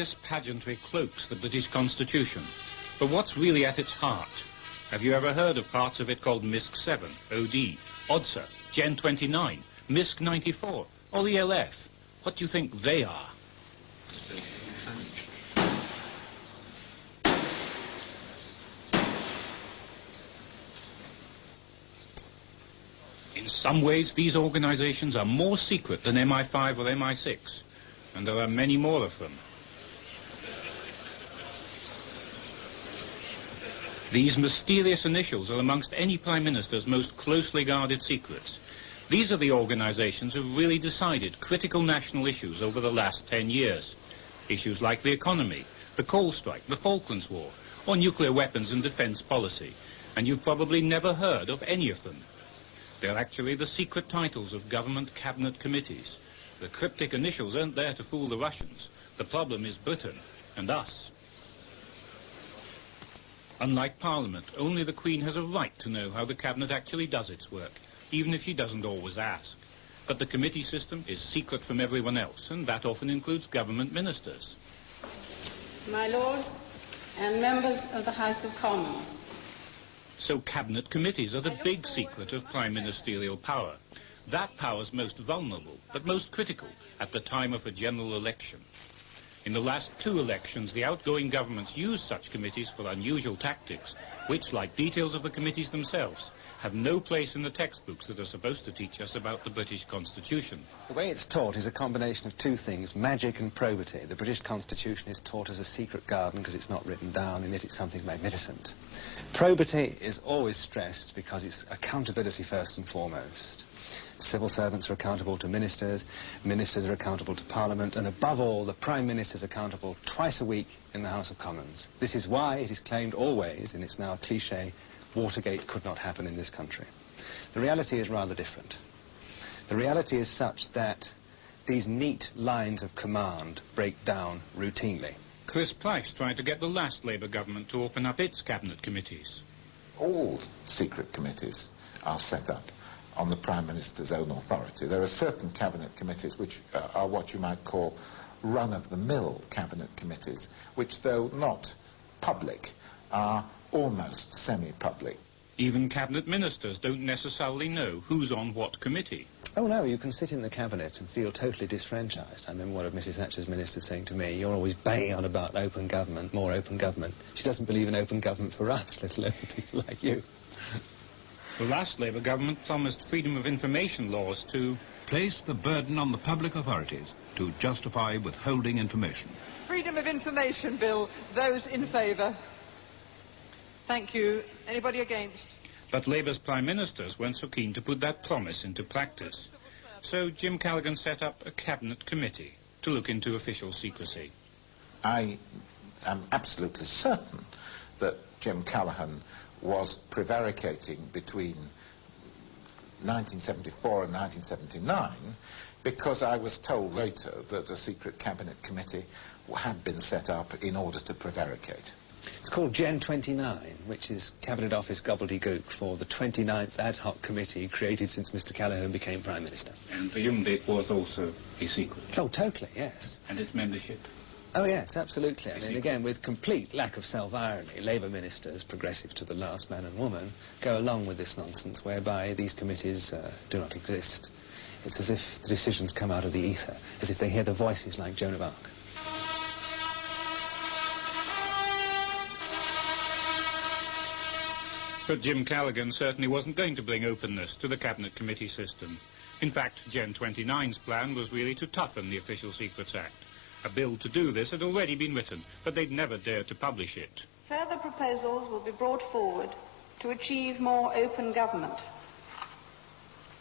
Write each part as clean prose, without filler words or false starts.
This pageantry cloaks the British Constitution. But what's really at its heart? Have you ever heard of parts of it called MISC 7, OD, ODSA, Gen 29, MISC 94, or the LF? What do you think they are? In some ways, these organizations are more secret than MI5 or MI6, and there are many more of them. These mysterious initials are amongst any Prime Minister's most closely guarded secrets. These are the organizations who've really decided critical national issues over the last 10 years. Issues like the economy, the coal strike, the Falklands War, or nuclear weapons and defense policy. And you've probably never heard of any of them. They're actually the secret titles of government cabinet committees. The cryptic initials aren't there to fool the Russians. The problem is Britain and us. Unlike Parliament, only the Queen has a right to know how the Cabinet actually does its work, even if she doesn't always ask. But the committee system is secret from everyone else, and that often includes government ministers. My Lords and members of the House of Commons. So Cabinet committees are the big secret of prime ministerial power. That power's most vulnerable, but most critical, at the time of a general election. In the last 2 elections, the outgoing governments used such committees for unusual tactics, which, like details of the committees themselves, have no place in the textbooks that are supposed to teach us about the British Constitution. The way it's taught is a combination of 2 things, magic and probity. The British Constitution is taught as a secret garden because it's not written down, and yet it's something magnificent. Probity is always stressed because it's accountability first and foremost. Civil servants are accountable to ministers, ministers are accountable to Parliament, and above all, the Prime Minister is accountable twice a week in the House of Commons. This is why it is claimed always, and it's now a cliché, Watergate could not happen in this country. The reality is rather different. The reality is such that these neat lines of command break down routinely. Chris Price tried to get the last Labour government to open up its cabinet committees. All secret committees are set up on the Prime Minister's own authority. There are certain cabinet committees which are what you might call run-of-the-mill cabinet committees, which, though not public, are almost semi-public. Even cabinet ministers don't necessarily know who's on what committee. Oh no, you can sit in the cabinet and feel totally disfranchised. I remember one of Mrs Thatcher's ministers saying to me, "You're always banging on about open government, more open government." She doesn't believe in open government for us, let alone people like you. The last Labour government promised freedom of information laws to place the burden on the public authorities to justify withholding information. Freedom of Information Bill. Those in favour? Thank you. Anybody against? But Labour's Prime Ministers weren't so keen to put that promise into practice. So Jim Callaghan set up a cabinet committee to look into official secrecy. I am absolutely certain that Jim Callaghan was prevaricating between 1974 and 1979 because I was told later that a secret cabinet committee had been set up in order to prevaricate. It's called Gen 29, which is Cabinet Office gobbledygook for the 29th ad hoc committee created since Mr Callaghan became Prime Minister. And presumably it was also a secret. Oh, totally, yes. And its membership? Oh, yes, absolutely. I mean, again, with complete lack of self-irony, Labour ministers, progressive to the last man and woman, go along with this nonsense whereby these committees do not exist. It's as if the decisions come out of the ether, as if they hear the voices like Joan of Arc. But Jim Callaghan certainly wasn't going to bring openness to the cabinet committee system. In fact, Gen 29's plan was really to toughen the Official Secrets Act. A bill to do this had already been written, but they'd never dared to publish it. Further proposals will be brought forward to achieve more open government.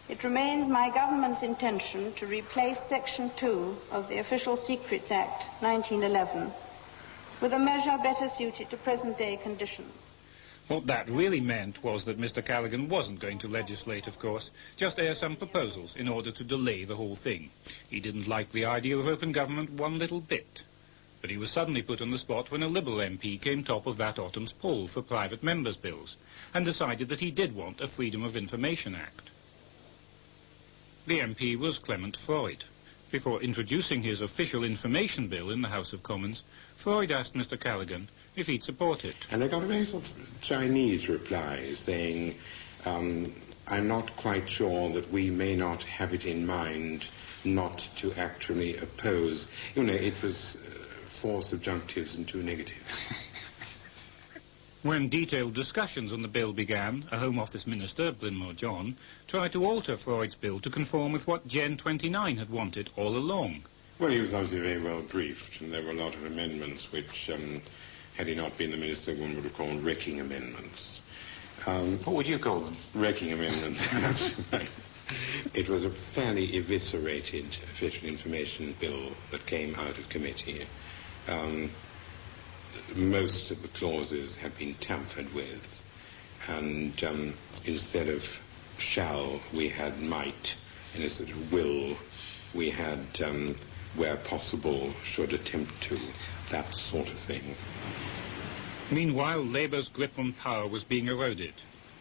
It remains my government's intention to replace Section 2 of the Official Secrets Act 1911 with a measure better suited to present-day conditions. What that really meant was that Mr Callaghan wasn't going to legislate, of course, just air some proposals in order to delay the whole thing. He didn't like the idea of open government one little bit. But he was suddenly put on the spot when a Liberal MP came top of that autumn's poll for private members' bills and decided that he did want a Freedom of Information Act. The MP was Clement Freud. Before introducing his official information bill in the House of Commons, Freud asked Mr. Callaghan if he'd support it. And I got a very sort of Chinese reply saying, I'm not quite sure that we may not have it in mind not to actually oppose. You know, it was 4 subjunctives and 2 negatives. When detailed discussions on the bill began, a Home Office Minister, Brynmawr John, tried to alter Freud's bill to conform with what Gen 29 had wanted all along. Well, he was obviously very well briefed, and there were a lot of amendments which, had he not been the Minister, one would have called wrecking amendments. What would you call them? Wrecking amendments. That's right. It was a fairly eviscerated official information bill that came out of committee. Most of the clauses had been tampered with, and instead of shall, we had might, and instead of will, we had where possible should attempt to, that sort of thing. Meanwhile, Labour's grip on power was being eroded.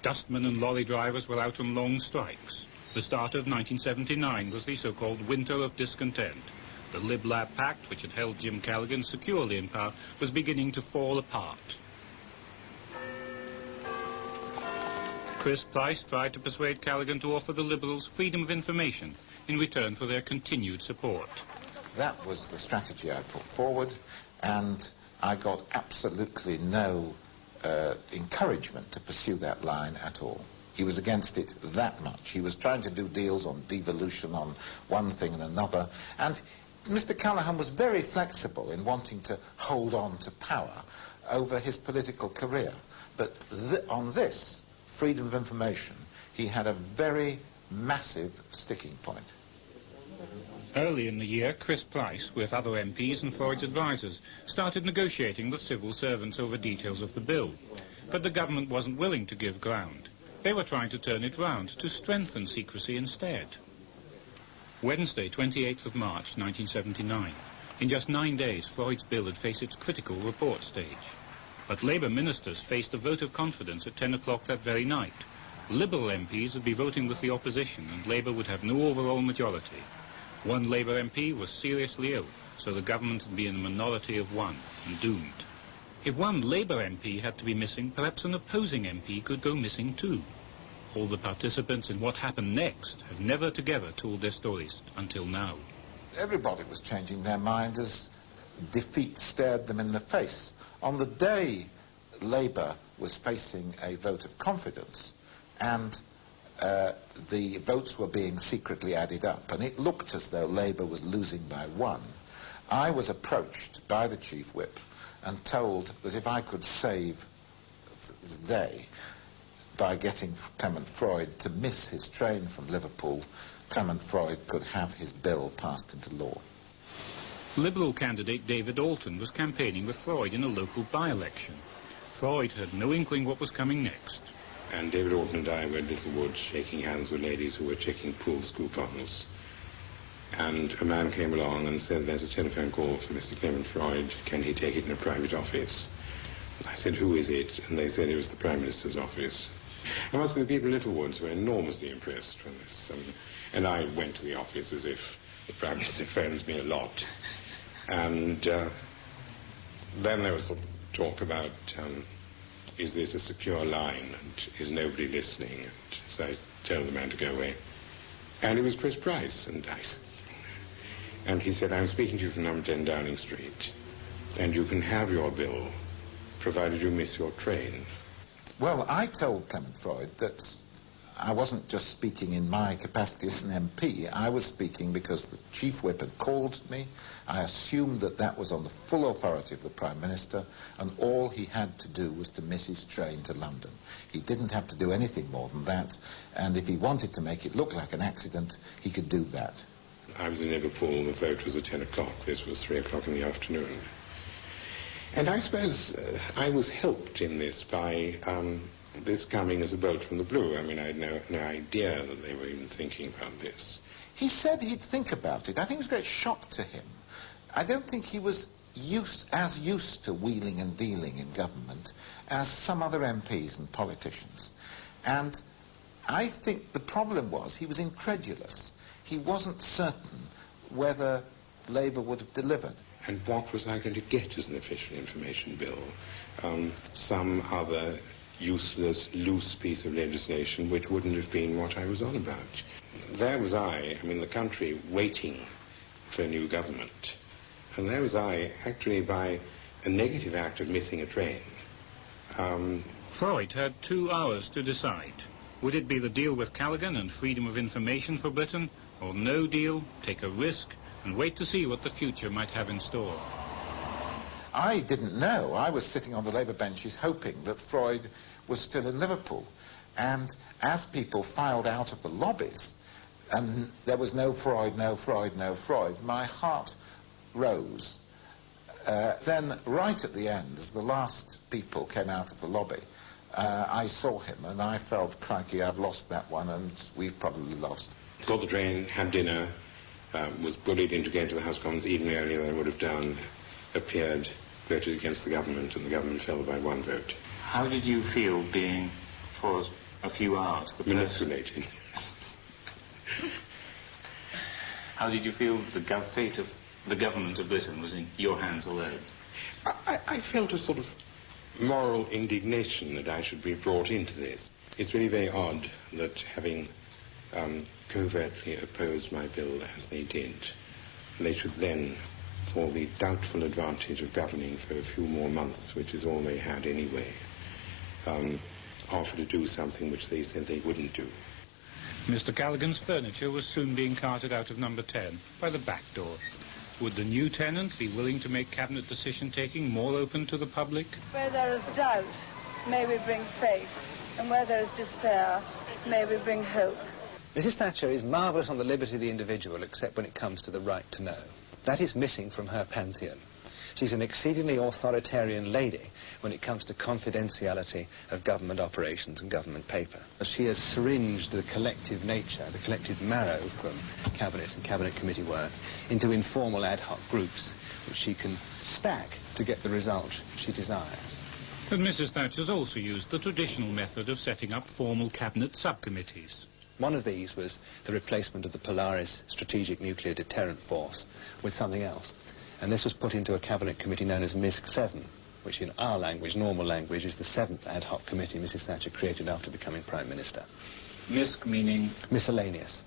Dustmen and lorry drivers were out on long strikes. The start of 1979 was the so-called Winter of Discontent. The Lib-Lab Pact, which had held Jim Callaghan securely in power, was beginning to fall apart. Chris Price tried to persuade Callaghan to offer the Liberals freedom of information in return for their continued support. That was the strategy I put forward, and I got absolutely no encouragement to pursue that line at all. He was against it that much. He was trying to do deals on devolution, on one thing and another, and Mr. Callaghan was very flexible in wanting to hold on to power over his political career. But on this, freedom of information, he had a very massive sticking point. Early in the year, Chris Price, with other MPs and Freud's advisers, started negotiating with civil servants over details of the bill. But the government wasn't willing to give ground. They were trying to turn it round, to strengthen secrecy instead. Wednesday, 28th of March, 1979. In just 9 days, Freud's bill had faced its critical report stage. But Labour ministers faced a vote of confidence at 10 o'clock that very night. Liberal MPs would be voting with the opposition, and Labour would have no overall majority. One Labour MP was seriously ill, so the government would be in a minority of 1 and doomed. If one Labour MP had to be missing, perhaps an opposing MP could go missing too. All the participants in what happened next have never together told their stories until now. Everybody was changing their mind as defeat stared them in the face. On the day Labour was facing a vote of confidence, and the votes were being secretly added up, and it looked as though Labour was losing by 1, I was approached by the Chief Whip and told that if I could save the day by getting Clement Freud to miss his train from Liverpool, Clement Freud could have his bill passed into law. Liberal candidate David Alton was campaigning with Freud in a local by-election. Freud had no inkling what was coming next. And David Alton and I were in Littlewood shaking hands with ladies who were checking pool school bottles. And a man came along and said, there's a telephone call for Mr. Clement Freud. Can he take it in a private office? I said, who is it? And they said it was the Prime Minister's office. I must say the people in Littlewood were enormously impressed when this... and I went to the office as if the Prime Minister phones me a lot. And then there was sort of talk about, is this a secure line? And is nobody listening? And so I told the man to go away. And it was Chris Price. And he said, I'm speaking to you from number 10 Downing Street. And you can have your bill, provided you miss your train. Well, I told Clement Freud that I wasn't just speaking in my capacity as an MP. I was speaking because the Chief Whip had called me. I assumed that that was on the full authority of the Prime Minister, and all he had to do was to miss his train to London. He didn't have to do anything more than that, and if he wanted to make it look like an accident, he could do that. I was in Liverpool, the vote was at 10 o'clock. This was 3 o'clock in the afternoon. And I suppose I was helped in this by this coming as a bolt from the blue. I mean, I had no idea that they were even thinking about this. He said he'd think about it. I think it was a great shock to him. I don't think he was as used to wheeling and dealing in government as some other MPs and politicians. And I think the problem was he was incredulous. He wasn't certain whether Labour would have delivered. And what was I going to get as an official information bill? Some other useless, loose piece of legislation which wouldn't have been what I was on about. There was I mean, the country waiting for a new government. And there was I, actually by a negative act of missing a train. Freud had 2 hours to decide. Would it be the deal with Callaghan and freedom of information for Britain, or no deal, take a risk, and wait to see what the future might have in store? I didn't know. I was sitting on the Labour benches hoping that Freud was still in Liverpool. And as people filed out of the lobbies, and there was no Freud, no Freud, no Freud, my heart rose. Then, right at the end, as the last people came out of the lobby, I saw him, and I felt, crikey, I've lost that one, and we've probably lost. Got the train, had dinner, was bullied into going to the House of Commons even earlier than I would have done, appeared, voted against the government, and the government fell by 1 vote. How did you feel being, for a few hours, the manipulating? How did you feel the fate of the government of Britain was in your hands alone? I felt a sort of moral indignation that I should be brought into this. It's really very odd that, having covertly opposed my bill as they did, they should then, for the doubtful advantage of governing for a few more months, which is all they had anyway, offer to do something which they said they wouldn't do. Mr. Callaghan's furniture was soon being carted out of number 10 by the back door. Would the new tenant be willing to make cabinet decision-taking more open to the public? Where there is doubt, may we bring faith, and where there is despair, may we bring hope. Mrs. Thatcher is marvellous on the liberty of the individual, except when it comes to the right to know. That is missing from her pantheon. She's an exceedingly authoritarian lady when it comes to confidentiality of government operations and government paper. She has syringed the collective nature, the collective marrow from cabinet and cabinet committee work into informal ad hoc groups which she can stack to get the result she desires. But Mrs. Thatcher's also used the traditional method of setting up formal cabinet subcommittees. One of these was the replacement of the Polaris Strategic Nuclear Deterrent Force with something else. And this was put into a cabinet committee known as MISC-7, which in our language, normal language, is the 7th ad hoc committee Mrs. Thatcher created after becoming Prime Minister. MISC meaning? Miscellaneous.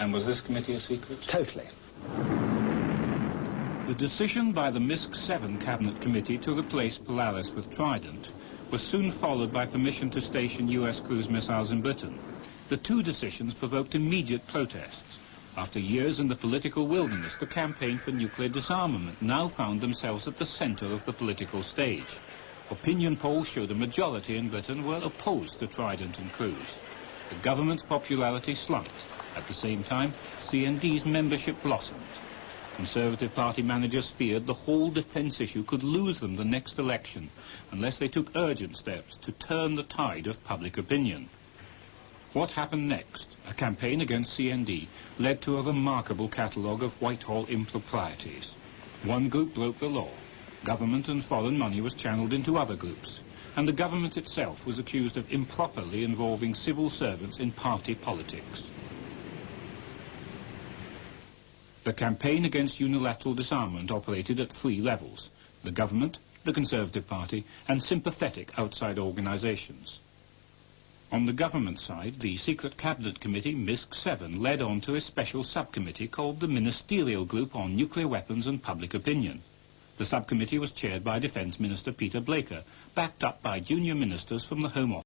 And was this committee a secret? Totally. The decision by the MISC-7 Cabinet Committee to replace Polaris with Trident was soon followed by permission to station US cruise missiles in Britain. The two decisions provoked immediate protests. After years in the political wilderness, the campaign for nuclear disarmament now found themselves at the centre of the political stage. Opinion polls showed a majority in Britain were opposed to Trident and cruise. The government's popularity slumped. At the same time, CND's membership blossomed. Conservative Party managers feared the whole defence issue could lose them the next election unless they took urgent steps to turn the tide of public opinion. What happened next? A campaign against CND led to a remarkable catalogue of Whitehall improprieties. One group broke the law. Government and foreign money was channelled into other groups. And the government itself was accused of improperly involving civil servants in party politics. The campaign against unilateral disarmament operated at 3 levels: the government, the Conservative Party, and sympathetic outside organisations. On the government side, the Secret Cabinet Committee, MISC-7, led on to a special subcommittee called the Ministerial Group on Nuclear Weapons and Public Opinion. The subcommittee was chaired by Defence Minister Peter Blaker, backed up by junior ministers from the Home Office